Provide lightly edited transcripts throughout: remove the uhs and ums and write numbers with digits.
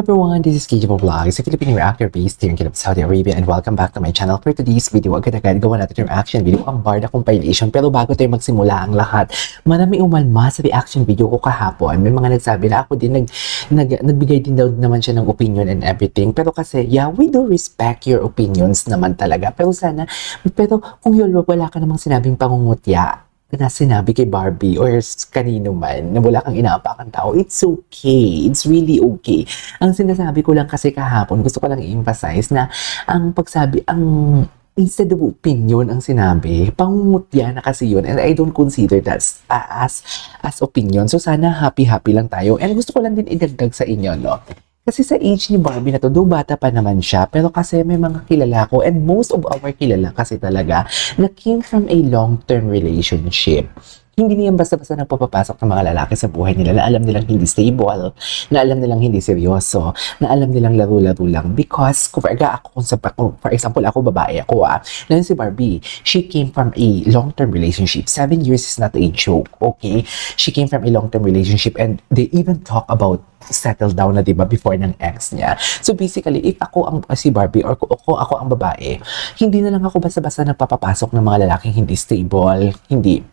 Everyone, this is KJ Vlogs, a Filipino reactor based here in Saudi Arabia, and welcome back to my channel. For today's video, agad-agad gawa natin yung reaction video, ang Barda compilation. Pero bago tayo magsimula ang lahat, marami umalma sa reaction video ko kahapon. May mga nagsabi na ako din, nagbigay din daw naman siya ng opinion and everything. Pero kasi, yeah, we do respect your opinions naman talaga. Pero kung yun, wala ka namang sinabing pangungutya, na sinabi kay Barbie or kanino man na wala kang inaapakan tao, it's okay. It's really okay. Ang sinasabi ko lang kasi kahapon, gusto ko lang i-emphasize na instead of opinion ang sinabi, pangungutya na kasi yun, and I don't consider that as opinion. So sana happy-happy lang tayo. And gusto ko lang din idagdag sa inyo, no? Kasi sa age ni Barbie na to, do bata pa naman siya, pero kasi may mga kilala ko, and most of our kilala kasi talaga, na came from a long-term relationship. Hindi niyan basta-basta nagpapapasok ng mga lalaki sa buhay nila na alam nilang hindi stable, na alam nilang hindi seryoso, na alam nilang laro-laro lang. Because, for example, ako babae, na si Barbie, she came from a long-term relationship. 7 years is not a joke, okay? She came from a long-term relationship and they even talk about settle down na, diba, before ng ex niya. So basically, if ako si Barbie or ako ang babae, hindi na lang ako basta-basta nagpapapasok ng mga lalaking hindi stable, hindi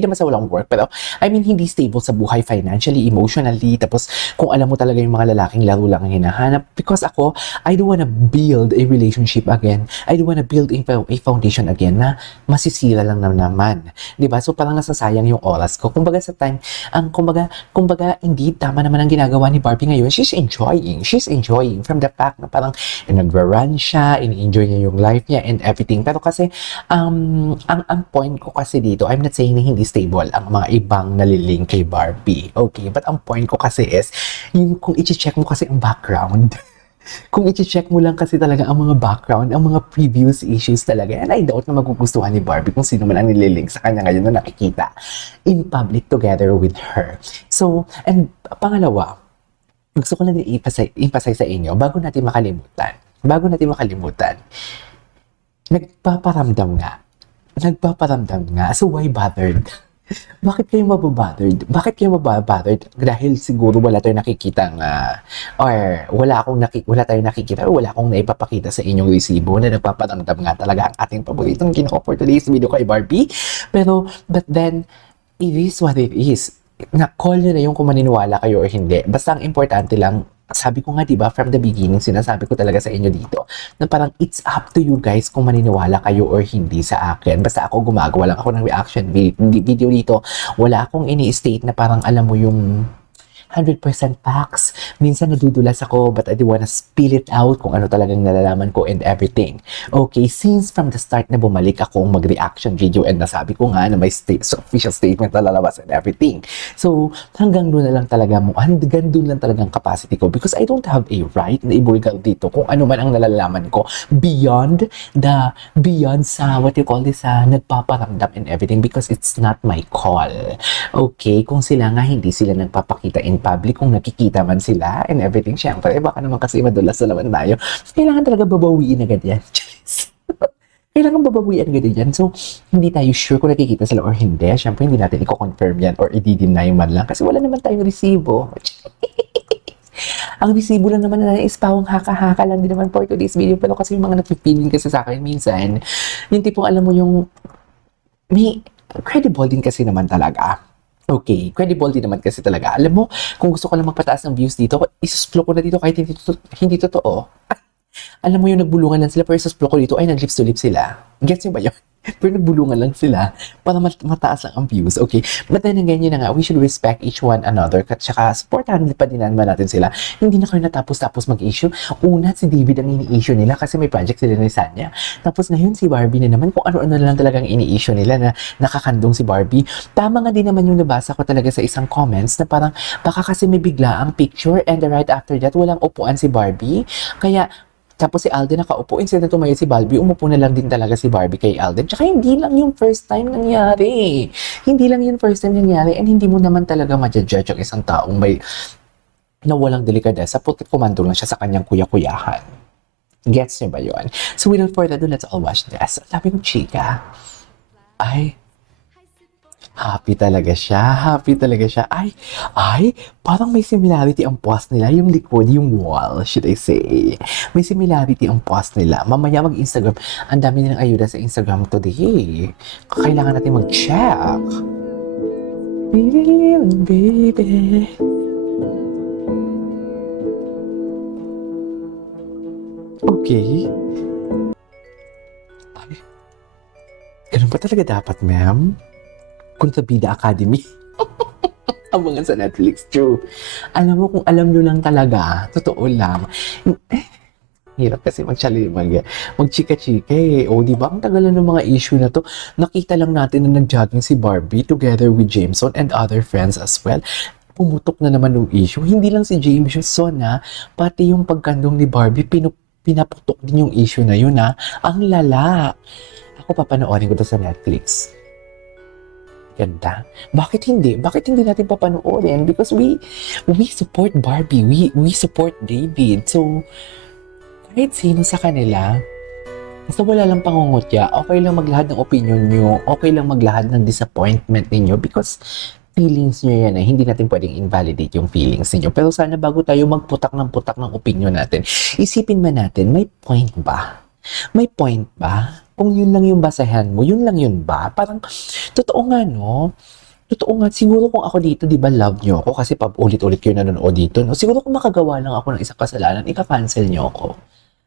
naman sa walang work, pero I mean, hindi stable sa buhay financially, emotionally, tapos kung alam mo talaga yung mga lalaking laro lang ang hinahanap. Because ako, I don't wanna build a relationship again. I don't wanna build a foundation again na masisira lang naman. Diba? So parang nasasayang yung oras ko. Kumbaga sa time, kumbaga, hindi tama naman ang ginagawa ni Barbie ngayon. She's enjoying from the fact na parang nagra-run siya, in-enjoy niya yung life niya and everything. Pero kasi, ang point ko kasi dito, I'm not saying na hindi stable ang mga ibang nalilink kay Barbie. Okay, but ang point ko kasi is, kung i-check mo kasi ang background, kung i-check mo lang kasi talaga ang mga background, ang mga previous issues talaga, and I doubt na magugustuhan ni Barbie kung sino man ang nililink sa kanya ngayon na nakikita in public together with her. So, and pangalawa, gusto ko lang i-emphasize sa inyo, bago natin makalimutan, nagpaparamdam nga. So why bothered? Bakit kayo mababothered? Dahil siguro wala tayong nakikita or wala tayong nakikita or wala akong naipapakita sa inyong resibo na nagpaparamdam nga talaga ang ating paboritong ginawa for today's video kay Barbie. But then, it is what it is. Na-call nyo na yung kung maniniwala kayo or hindi. Basta ang importante lang, sabi ko nga, diba, from the beginning, sinasabi ko talaga sa inyo dito, na parang it's up to you guys kung maniniwala kayo or hindi sa akin. Basta ako gumagawa lang ako ng reaction video dito. Wala akong ini-state na parang alam mo yung 100% facts. Minsan nadudulas ako, but I do wanna spill it out kung ano talagang nalalaman ko and everything. Okay, since from the start na bumalik akong mag-reaction video and nasabi ko nga na may official statement na lalabas and everything. So, hanggang doon lang talagang capacity ko because I don't have a right na ibulgar dito kung ano man ang nalalaman ko beyond sa what you call this, nagpaparamdam and everything because it's not my call. Okay, kung sila nga hindi sila nagpapakita in public, kung nakikita man sila and everything, syempre, baka naman kasi madulas na naman tayo. Kailangan talaga babawiin agad yan. Kailangan babawiin agad yan. So, hindi tayo sure kung nakikita sila or hindi. Syempre, hindi natin i-confirm yan or i-deny man lang kasi wala naman tayong resibo. Ang resibo lang naman na is pawang haka-haka lang din naman for today's video. Pero kasi yung mga nagpipiling kasi sa akin minsan, yung tipong alam mo yung may credible din kasi naman talaga. Okay, credible din naman kasi talaga. Alam mo, kung gusto ko lang magpataas ng views dito, isusplok ko na dito kahit hindi totoo. Alam mo yung nagbulungan lang sila, pero isusplok ko dito, ay nag-lips to lips sila. Gets nyo ba yun? Pero nagbulungan lang sila para mataas lang ang views. Okay, but then again, yun na nga, we should respect each one another. At saka, supportahan pa din naman natin sila. Hindi na kayo natapos mag-issue. Una, si David ang ini-issue nila kasi may project sila ni Sanya. Tapos ngayon, si Barbie na naman, kung ano-ano lang talagang ini-issue nila na nakakandong si Barbie. Tama nga din naman yung nabasa ko talaga sa isang comments na parang baka kasi may bigla ang picture and right after that, walang upuan si Barbie. Kaya, tapos si Alden nakaupo, instead na tumayo si Barbie, umupo na lang din talaga si Barbie kay Alden. Tsaka hindi lang yung first time nangyari. And hindi mo naman talaga ma-judge ang isang taong may na walang delikadesa porque kumando lang siya sa kanyang kuya-kuyahan. Gets niyo ba yun? So without further ado, let's all watch this. Sabi ko, chika, ay, Happy talaga siya. Happy talaga siya. Ay, parang may similarity ang post nila. Yung likod, yung wall, should I say. May similarity ang post nila. Mamaya mag-Instagram. Ang dami nilang ayuda sa Instagram today. Kailangan natin mag-check. Baby. Okay. Ay, ganun pa talaga dapat, ma'am? Kontrabida Academy. Abangan sa Netflix, true. Alam mo, kung alam nyo lang talaga, totoo lang. Hirap kasi magchika-chika eh. O, di ba? Ang tagal na ng mga issue na to. Nakita lang natin na nag-jogging si Barbie together with Jameson and other friends as well. Pumutok na naman yung issue. Hindi lang si Jameson na, pati yung pagkandong ni Barbie, pinaputok din yung issue na yun ha. Ang lala. Ako papanoorin ko to sa Netflix. Ganda. Bakit hindi? Bakit hindi natin papanoorin? Because we support Barbie. We support David. So, kahit sino sa kanila, basta wala lang pangungutya, okay lang maglahad ng opinion nyo, okay lang maglahad ng disappointment ninyo because feelings nyo yan eh. Hindi natin pwedeng invalidate yung feelings ninyo. Pero sana bago tayo magputak ng opinion natin, isipin man natin, may point ba? May point ba? Kung yun lang yung basahan mo, yun lang yun ba? Parang, totoo nga, no? Totoo nga, siguro kung ako dito, di ba, love nyo ako kasi pag ulit-ulit kayo nanonood dito, no? Siguro kung makagawa lang ako ng isang kasalanan, ika-cancel nyo ako.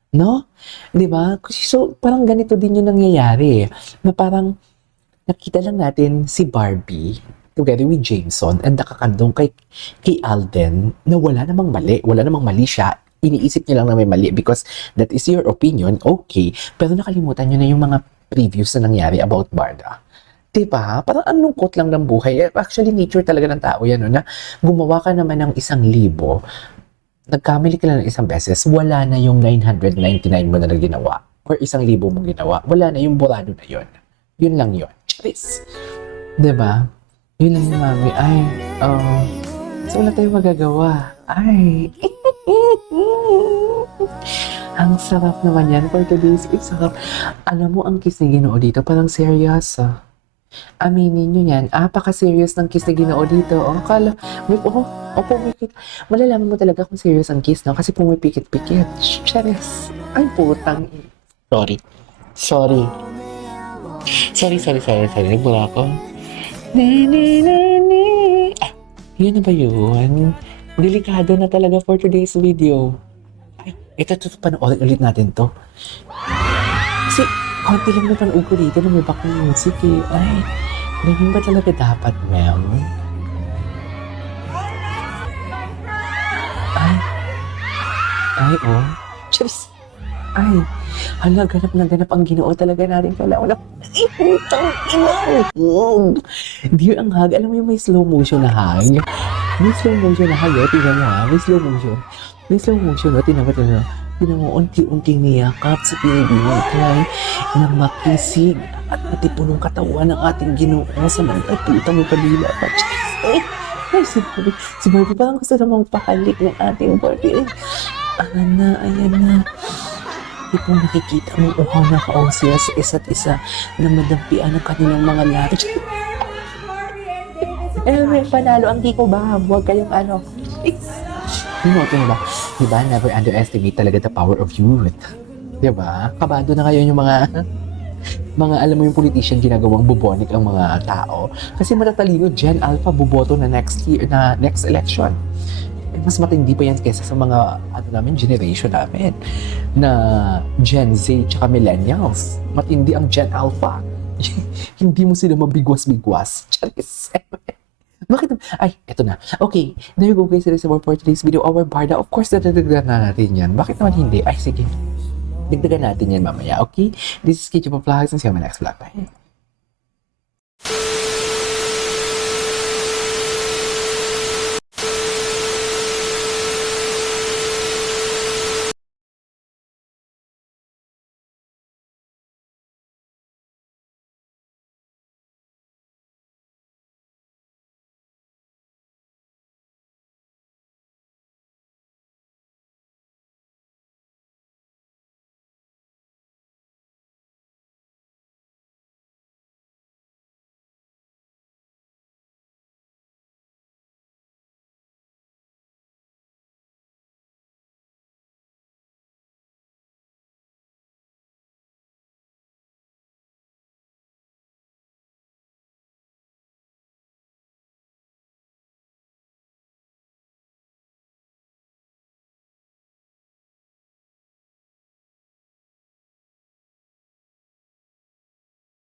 No? Di ba? Kasi so, parang ganito din yung nangyayari. Na parang, nakita lang natin si Barbie together with Jameson and nakakandong kay Alden na wala namang mali. Wala namang mali siya. Iniisip niyo lang na may mali because that is your opinion, okay. Pero nakalimutan niyo na yung mga previews na nangyari about Barda. Diba? Parang ang lungkot lang ng buhay. Actually, nature talaga ng tao yan, no? Na gumawa ka naman ng 1,000, nagkamali ka lang ng isang beses, wala na yung 999 mo na ginawa. Or 1,000 mong ginawa. Wala na yung borado na yun. Yun lang yun. Charis! Diba? Yun lang yung mami. Ay, so wala tayong magagawa. Ay, ang sarap naman yan for today's week. Sarap. Alam mo, ang kiss ni Ginoo dito, parang serious. Aminin nyo yan. Apaka-serious ng kiss ni Ginoo dito. Pumikit. Malalaman mo talaga kung serious ang kiss, no? Kasi pumipikit-pikit. Charis. Ay, putang. Sorry. Nagbura ako. Yun na ba yun? Delikado na talaga for today's video. Ay, ito panoorin ulit natin to. Kasi, konti lang na panood ko dito na may bakong music eh. Ay, ganyan ba talaga dapat, ma'am? Ay, Cheers! Ay, hala, ganap na ganap ang Ginoo talaga natin. Kailangan na, Dear, ang hag. Alam mo yung may slow motion na hag? May slow motion na hag, tingnan mo ha. May slow motion. Tingnan mo, unti-unting niyakap sa pinibinigay ng makisig at matipunong katawan ng ating Ginoo sa mantatuta mo palila pa. Ay, si Barbie parang gusto namang pakalik ng ating Barbie. Ayan na. Ipong nakikita mo na kaong sila sa isa't isa na madampian ang kanilang mga lahat. May panalo ang Kiko ba? Huwag kayong Ito ba? Diba? Never underestimate talaga the power of youth. Diba? Kabado na ngayon yung mga alam mo yung politician ginagawang bubonic ang mga tao. Kasi matatalino, Gen Alpha buboto na next election. Mas matindi pa yan kaysa sa mga generation namin na Gen Z tsaka millennials. Matindi ang Gen Alpha. Hindi mo sila mabigwas-bigwas. Charis. Bakit? Ay, eto na. Okay, there you go guys. This is for today's video. Our Barda, of course, dadagdagan na natin yan. Bakit naman hindi? Ay, sige. Dagdagan natin yan mamaya, okay? This is Kitchen Vlogs and see you on my next vlog. Bye.